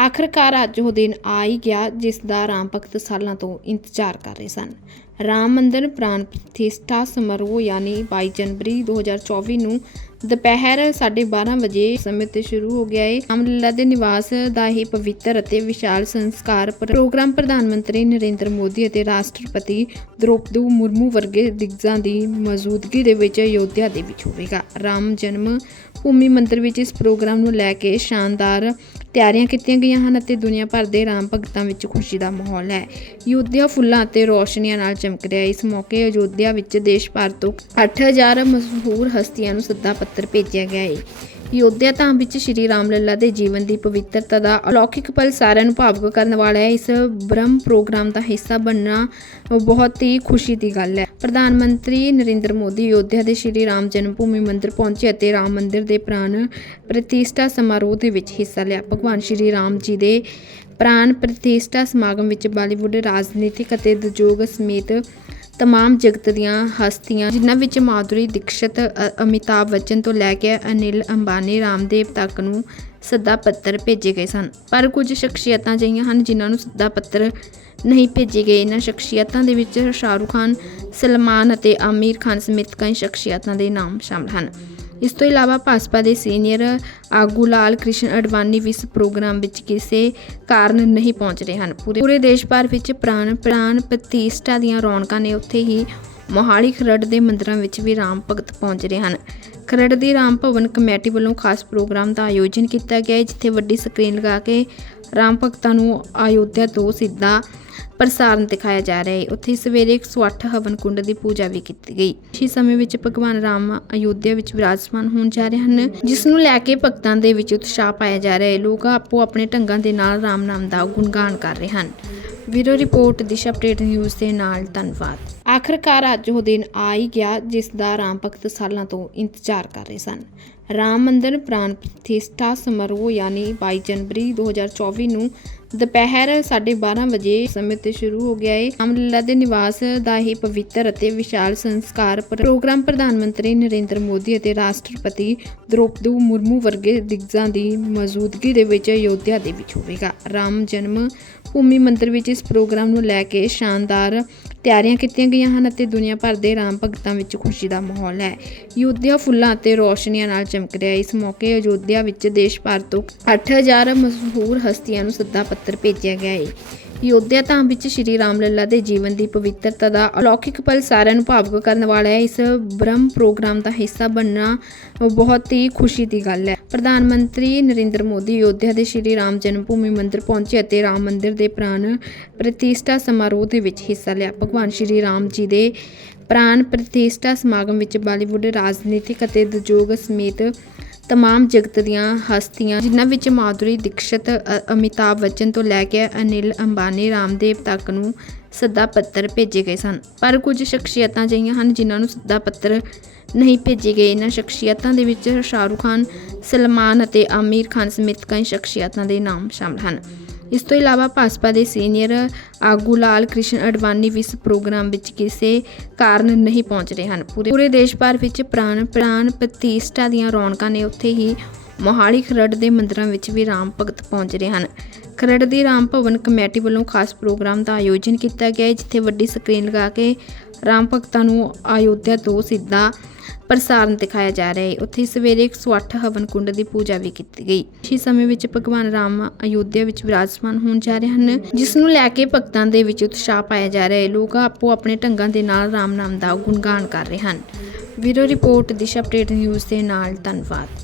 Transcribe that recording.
ਆਖਰਕਾਰ ਅੱਜ ਉਹ ਦਿਨ ਆ ਹੀ ਗਿਆ ਜਿਸ ਦਾ ਰਾਮ ਭਗਤ ਸਾਲਾਂ ਤੋਂ ਇੰਤਜ਼ਾਰ ਕਰ ਰਹੇ ਸਨ। ਰਾਮ ਮੰਦਰ ਪ੍ਰਾਣ ਪ੍ਰਤਿਸ਼ਠਾ ਸਮਾਰੋਹ ਯਾਨੀ 22 ਜਨਵਰੀ 2024 ਨੂੰ ਦੁਪਹਿਰ 12:30 ਵਜੇ ਸਮੇਂ ਤੇ ਸ਼ੁਰੂ ਹੋ ਗਿਆ ਹੈ ਰਾਮਲੀਲਾ ਦੇ ਨਿਵਾਸ ਦਾ ਇਹ ਪਵਿੱਤਰ ਅਤੇ ਵਿਸ਼ਾਲ ਸੰਸਕਾਰ ਪ੍ਰੋਗਰਾਮ ਪ੍ਰਧਾਨ ਮੰਤਰੀ ਨਰਿੰਦਰ ਮੋਦੀ ਅਤੇ ਰਾਸ਼ਟਰਪਤੀ ਦ੍ਰੋਪਦੀ ਮੁਰਮੂ ਵਰਗੇ ਦਿਗਜਾਂ ਦੀ ਮੌਜੂਦਗੀ ਦੇ ਵਿੱਚ ਅਯੋਧਿਆ ਦੇ ਵਿੱਚ ਹੋਵੇਗਾ। ਰਾਮ ਜਨਮ ਭੂਮੀ ਮੰਦਿਰ ਵਿੱਚ ਇਸ ਪ੍ਰੋਗਰਾਮ ਨੂੰ ਲੈ ਕੇ ਸ਼ਾਨਦਾਰ ਤਿਆਰੀਆਂ ਕੀਤੀਆਂ ਗਈਆਂ ਹਨ ਅਤੇ ਦੁਨੀਆ ਭਰ ਦੇ ਰਾਮ ਭਗਤਾਂ ਵਿੱਚ ਖੁਸ਼ੀ ਦਾ ਮਾਹੌਲ ਹੈ। ਅਯੋਧਿਆ ਫੁੱਲਾਂ ਅਤੇ ਰੋਸ਼ਨੀਆਂ ਨਾਲ ਚਮਕ ਰਿਹਾ ਇਸ ਮੌਕੇ ਅਯੋਧਿਆ ਵਿੱਚ ਦੇਸ਼ ਭਰ ਤੋਂ 8000 ਮਸ਼ਹੂਰ ਹਸਤੀਆਂ ਨੂੰ ਸੱਦਾ ਪੱਤਰ ਭੇਜਿਆ ਗਿਆ ਹੈ। ਅਯੋਧਿਆ ਧਾਮ ਵਿੱਚ ਸ਼੍ਰੀ ਰਾਮ ਲੱਲਾ ਦੇ ਜੀਵਨ ਦੀ ਪਵਿੱਤਰਤਾ ਦਾ ਅਲੌਕਿਕ ਪਲ ਸਾਰਿਆਂ ਨੂੰ ਭਾਵੁਕ ਕਰਨ ਵਾਲਾ ਹੈ। ਇਸ ਬ੍ਰਹਮ ਪ੍ਰੋਗਰਾਮ ਦਾ ਹਿੱਸਾ ਬਣਨਾ ਬਹੁਤ ਹੀ ਖੁਸ਼ੀ ਦੀ ਗੱਲ ਹੈ। ਪ੍ਰਧਾਨ ਮੰਤਰੀ ਨਰਿੰਦਰ ਮੋਦੀ ਅਯੋਧਿਆ ਦੇ ਸ਼੍ਰੀ ਰਾਮ ਜਨਮ ਭੂਮੀ ਮੰਦਿਰ ਪਹੁੰਚੇ ਅਤੇ ਰਾਮ ਮੰਦਿਰ ਦੇ ਪ੍ਰਾਣ ਪ੍ਰਤਿਸ਼ਠਾ ਸਮਾਰੋਹ ਦੇ ਵਿੱਚ ਹਿੱਸਾ ਲਿਆ। ਭਗਵਾਨ ਸ਼੍ਰੀ ਰਾਮ ਜੀ ਦੇ ਪ੍ਰਾਣ ਪ੍ਰਤਿਸ਼ਠਾ ਸਮਾਗਮ ਵਿੱਚ ਬਾਲੀਵੁੱਡ ਰਾਜਨੀਤਿਕ ਅਤੇ ਉਦਯੋਗ ਸਮੇਤ ਤਮਾਮ ਜਗਤ ਦੀਆਂ ਹਸਤੀਆਂ ਜਿਨ੍ਹਾਂ ਵਿੱਚ ਮਾਧੁਰੀ ਦੀਕਸ਼ਤ ਅ- ਅਮਿਤਾਭ ਬੱਚਨ ਤੋਂ ਲੈ ਕੇ ਅਨਿਲ ਅੰਬਾਨੀ ਰਾਮਦੇਵ ਤੱਕ ਨੂੰ ਸੱਦਾ ਪੱਤਰ ਭੇਜੇ ਗਏ ਸਨ ਪਰ ਕੁਝ ਸ਼ਖਸੀਅਤਾਂ ਅਜਿਹੀਆਂ ਹਨ ਜਿਨ੍ਹਾਂ ਨੂੰ ਸੱਦਾ ਪੱਤਰ ਨਹੀਂ ਭੇਜੇ ਗਏ ਇਹਨਾਂ ਸ਼ਖਸੀਅਤਾਂ ਦੇ ਵਿੱਚ ਸ਼ਾਹਰੁਖ ਖਾਨ ਸਲਮਾਨ ਅਤੇ ਆਮਿਰ ਖਾਨ ਸਮੇਤ ਕਈ ਸ਼ਖਸੀਅਤਾਂ ਦੇ ਨਾਮ ਸ਼ਾਮਲ ਹਨ ਇਸ ਤੋਂ ਇਲਾਵਾ ਭਾਜਪਾ ਦੇ ਸੀਨੀਅਰ ਆਗੂ ਲਾਲ ਕ੍ਰਿਸ਼ਨ ਅਡਵਾਨੀ ਵੀ ਇਸ ਪ੍ਰੋਗਰਾਮ ਵਿੱਚ ਕਿਸੇ ਕਾਰਨ ਨਹੀਂ ਪਹੁੰਚ ਰਹੇ ਹਨ। ਪੂਰੇ ਪੂਰੇ ਦੇਸ਼ ਭਰ ਵਿੱਚ ਪ੍ਰਾਣ ਪ੍ਰਾਣ ਪ੍ਰਤੀਸ਼ਠਾ ਦੀਆਂ ਰੌਣਕਾਂ ਨੇ ਉੱਥੇ ਹੀ ਮੋਹਾਲੀ ਖਰੜ ਦੇ ਮੰਦਰਾਂ ਵਿੱਚ ਵੀ ਰਾਮ ਭਗਤ ਪਹੁੰਚ ਰਹੇ ਹਨ। ਖਰੜ ਦੀ ਰਾਮ ਭਵਨ ਕਮੇਟੀ ਵੱਲੋਂ ਖਾਸ ਪ੍ਰੋਗਰਾਮ ਦਾ ਆਯੋਜਨ ਕੀਤਾ ਗਿਆ ਜਿੱਥੇ ਵੱਡੀ ਸਕਰੀਨ ਲਗਾ ਕੇ ਰਾਮ ਭਗਤਾਂ ਨੂੰ ਅਯੋਧਿਆ ਤੋਂ ਸਿੱਧਾ ਪ੍ਰਸਾਰਣ ਦਿਖਾਇਆ ਜਾ ਰਿਹਾ ਹੈ। ਉੱਥੇ ਸਵੇਰੇ 108 ਹਵਨ ਕੁੰਡ ਦੀ ਪੂਜਾ ਵੀ ਕੀਤੀ ਗਈ। ਇਸ ਸਮੇਂ ਵਿੱਚ ਭਗਵਾਨ ਰਾਮ ਅਯੋਧਿਆ ਵਿੱਚ ਵਿਰਾਜਮਾਨ ਹੋਣ ਜਾ ਰਹੇ ਹਨ, ਜਿਸ ਨੂੰ ਲੈ ਕੇ ਭਗਤਾਂ ਦੇ ਵਿੱਚ ਉਤਸ਼ਾਹ ਪਾਇਆ ਜਾ ਰਿਹਾ ਹੈ। ਲੋਕ ਆਪੋ ਆਪਣੇ ਢੰਗਾਂ ਦੇ ਨਾਲ ਰਾਮ ਨਾਮ ਦਾ ਗੁਣਗਾਨ ਕਰ ਰਹੇ ਹਨ। ਵੀਰੋ ਰਿਪੋਰਟ, ਦਿਸ਼ਾ ਅਪਡੇਟ ਨਿਊਜ਼ ਦੇ ਨਾਲ ਧੰਨਵਾਦ। ਆਖਰਕਾਰ ਅੱਜ ਉਹ ਦਿਨ ਆ ਹੀ ਗਿਆ ਜਿਸ ਦਾ ਰਾਮ ਭਗਤ ਸਾਲਾਂ ਤੋਂ ਇੰਤਜ਼ਾਰ ਕਰ ਰਹੇ ਸਨ। ਰਾਮ ਮੰਦਰ ਪ੍ਰਾਣ ਪ੍ਰਤਿਸ਼ਠਾ ਸਮਾਰੋਹ ਯਾਨੀ 22 ਜਨਵਰੀ 2024 ਨੂੰ ਦੁਪਹਿਰ 12:30 ਵਜੇ ਸਮੇਂ ਤੇ ਸ਼ੁਰੂ ਹੋ ਗਿਆ ਹੈ ਅਮਲੀਲਾ ਦੇ ਨਿਵਾਸ ਦਾ ਇਹ ਪਵਿੱਤਰ ਅਤੇ ਵਿਸ਼ਾਲ ਸੰਸਕਾਰ ਪ੍ਰੋਗਰਾਮ ਪ੍ਰਧਾਨ ਮੰਤਰੀ ਨਰਿੰਦਰ ਮੋਦੀ ਅਤੇ ਰਾਸ਼ਟਰਪਤੀ ਦ੍ਰੋਪਦੀ ਮੁਰਮੂ ਵਰਗੇ ਦਿਗਜਾਂ ਦੀ ਮੌਜੂਦਗੀ ਦੇ ਵਿੱਚ ਅਯੋਧਿਆ ਦੇ ਵਿੱਚ ਹੋਵੇਗਾ। ਰਾਮ ਜਨਮ ਭੂਮੀ ਮੰਦਿਰ ਵਿੱਚ ਇਸ ਪ੍ਰੋਗਰਾਮ ਨੂੰ ਲੈ ਕੇ ਸ਼ਾਨਦਾਰ ਤਿਆਰੀਆਂ ਕੀਤੀਆਂ ਗਈਆਂ ਹਨ ਅਤੇ ਦੁਨੀਆ ਭਰ ਦੇ ਰਾਮ ਭਗਤਾਂ ਵਿੱਚ ਖੁਸ਼ੀ ਦਾ ਮਾਹੌਲ ਹੈ। ਅਯੋਧਿਆ ਫੁੱਲਾਂ ਅਤੇ ਰੋਸ਼ਨੀਆਂ ਨਾਲ ਚਮਕ ਰਿਹਾ ਇਸ ਮੌਕੇ ਅਯੋਧਿਆ ਵਿੱਚ ਦੇਸ਼ ਭਰ ਤੋਂ 8000 ਮਸ਼ਹੂਰ ਹਸਤੀਆਂ ਨੂੰ ਸੱਦਾ ਪੱਤਰ ਭੇਜਿਆ ਗਿਆ ਹੈ। ਅਯੋਧਿਆ ਧਾਮ ਵਿੱਚ ਸ਼੍ਰੀ ਰਾਮ ਲੱਲਾ ਦੇ ਜੀਵਨ ਦੀ ਪਵਿੱਤਰਤਾ ਦਾ ਅਲੌਕਿਕ ਪਲ ਸਾਰਿਆਂ ਨੂੰ ਭਾਵੁਕ ਕਰਨ ਵਾਲਾ ਹੈ। ਇਸ ਬ੍ਰਹਮ ਪ੍ਰੋਗਰਾਮ ਦਾ ਹਿੱਸਾ ਬਣਨਾ ਬਹੁਤ ਹੀ ਖੁਸ਼ੀ ਦੀ ਗੱਲ ਹੈ। ਪ੍ਰਧਾਨ ਮੰਤਰੀ ਨਰਿੰਦਰ ਮੋਦੀ ਅਯੋਧਿਆ ਦੇ ਸ਼੍ਰੀ ਰਾਮ ਜਨਮ ਭੂਮੀ ਮੰਦਿਰ ਪਹੁੰਚੇ ਅਤੇ ਰਾਮ ਮੰਦਿਰ ਦੇ ਪ੍ਰਾਣ ਪ੍ਰਤਿਸ਼ਠਾ ਸਮਾਰੋਹ ਦੇ ਵਿੱਚ ਹਿੱਸਾ ਲਿਆ। ਭਗਵਾਨ ਸ਼੍ਰੀ ਰਾਮ ਜੀ ਦੇ ਪ੍ਰਾਣ ਪ੍ਰਤਿਸ਼ਠਾ ਸਮਾਗਮ ਵਿੱਚ ਬਾਲੀਵੁੱਡ ਰਾਜਨੀਤਿਕ ਅਤੇ ਉਦਯੋਗ ਸਮੇਤ ਤਮਾਮ ਜਗਤ ਦੀਆਂ ਹਸਤੀਆਂ ਜਿਨ੍ਹਾਂ ਵਿੱਚ ਮਾਧੁਰੀ ਦੀਕਸ਼ਤ ਅ- ਅਮਿਤਾਭ ਬੱਚਨ ਤੋਂ ਲੈ ਕੇ ਅਨਿਲ ਅੰਬਾਨੀ ਰਾਮਦੇਵ ਤੱਕ ਨੂੰ ਸੱਦਾ ਪੱਤਰ ਭੇਜੇ ਗਏ ਸਨ ਪਰ ਕੁਝ ਸ਼ਖਸੀਅਤਾਂ ਅਜਿਹੀਆਂ ਹਨ ਜਿਨ੍ਹਾਂ ਨੂੰ ਸੱਦਾ ਪੱਤਰ ਨਹੀਂ ਭੇਜੇ ਗਏ ਇਹਨਾਂ ਸ਼ਖਸੀਅਤਾਂ ਦੇ ਵਿੱਚ ਸ਼ਾਹਰੁਖ ਖਾਨ ਸਲਮਾਨ ਅਤੇ ਆਮਿਰ ਖਾਨ ਸਮੇਤ ਕਈ ਸ਼ਖਸੀਅਤਾਂ ਦੇ ਨਾਮ ਸ਼ਾਮਲ ਹਨ ਇਸ ਤੋਂ ਇਲਾਵਾ ਭਾਜਪਾ ਦੇ ਸੀਨੀਅਰ ਆਗੂ ਲਾਲ ਕ੍ਰਿਸ਼ਨ ਅਡਵਾਨੀ ਵੀ ਇਸ ਪ੍ਰੋਗਰਾਮ ਵਿੱਚ ਕਿਸੇ ਕਾਰਨ ਨਹੀਂ ਪਹੁੰਚ ਰਹੇ ਹਨ। ਪੂਰੇ ਪੂਰੇ ਦੇਸ਼ ਭਰ ਵਿੱਚ ਪ੍ਰਾਣ ਪ੍ਰਾਣ ਪ੍ਰਤੀਸ਼ਠਾ ਦੀਆਂ ਰੌਣਕਾਂ ਨੇ ਉੱਥੇ ਹੀ ਮੋਹਾਲੀ ਖਰੜ ਦੇ ਮੰਦਰਾਂ ਵਿੱਚ ਵੀ ਰਾਮ ਭਗਤ ਪਹੁੰਚ ਰਹੇ ਹਨ। ਖਰੜ ਦੀ ਰਾਮ ਭਵਨ ਕਮੇਟੀ ਵੱਲੋਂ ਖਾਸ ਪ੍ਰੋਗਰਾਮ ਦਾ ਆਯੋਜਨ ਕੀਤਾ ਗਿਆ ਜਿੱਥੇ ਵੱਡੀ ਸਕਰੀਨ ਲਗਾ ਕੇ ਰਾਮ ਭਗਤਾਂ ਨੂੰ ਅਯੋਧਿਆ ਤੋਂ ਸਿੱਧਾ ਪ੍ਰਸਾਰਣ ਦਿਖਾਇਆ ਜਾ ਰਿਹਾ ਹੈ। ਉੱਥੇ ਸਵੇਰੇ 108 ਹਵਨ ਕੁੰਡ ਦੀ ਪੂਜਾ ਵੀ ਕੀਤੀ ਗਈ। ਇਸ ਸਮੇਂ ਵਿੱਚ ਭਗਵਾਨ ਰਾਮ ਅਯੋਧਿਆ ਵਿੱਚ ਵਿਰਾਜਮਾਨ ਹੋਣ ਜਾ ਰਹੇ ਹਨ, ਜਿਸ ਨੂੰ ਲੈ ਕੇ ਭਗਤਾਂ ਦੇ ਵਿੱਚ ਉਤਸ਼ਾਹ ਪਾਇਆ ਜਾ ਰਿਹਾ ਹੈ। ਲੋਕ ਆਪੋ ਆਪਣੇ ਢੰਗਾਂ ਦੇ ਨਾਲ ਰਾਮ ਨਾਮ ਦਾ ਗੁਣਗਾਨ ਕਰ ਰਹੇ ਹਨ। ਵੀਰੋ ਰਿਪੋਰਟ, ਦਿਸ਼ਾ ਅਪਡੇਟ ਨਿਊਜ਼ ਦੇ ਨਾਲ ਧੰਨਵਾਦ।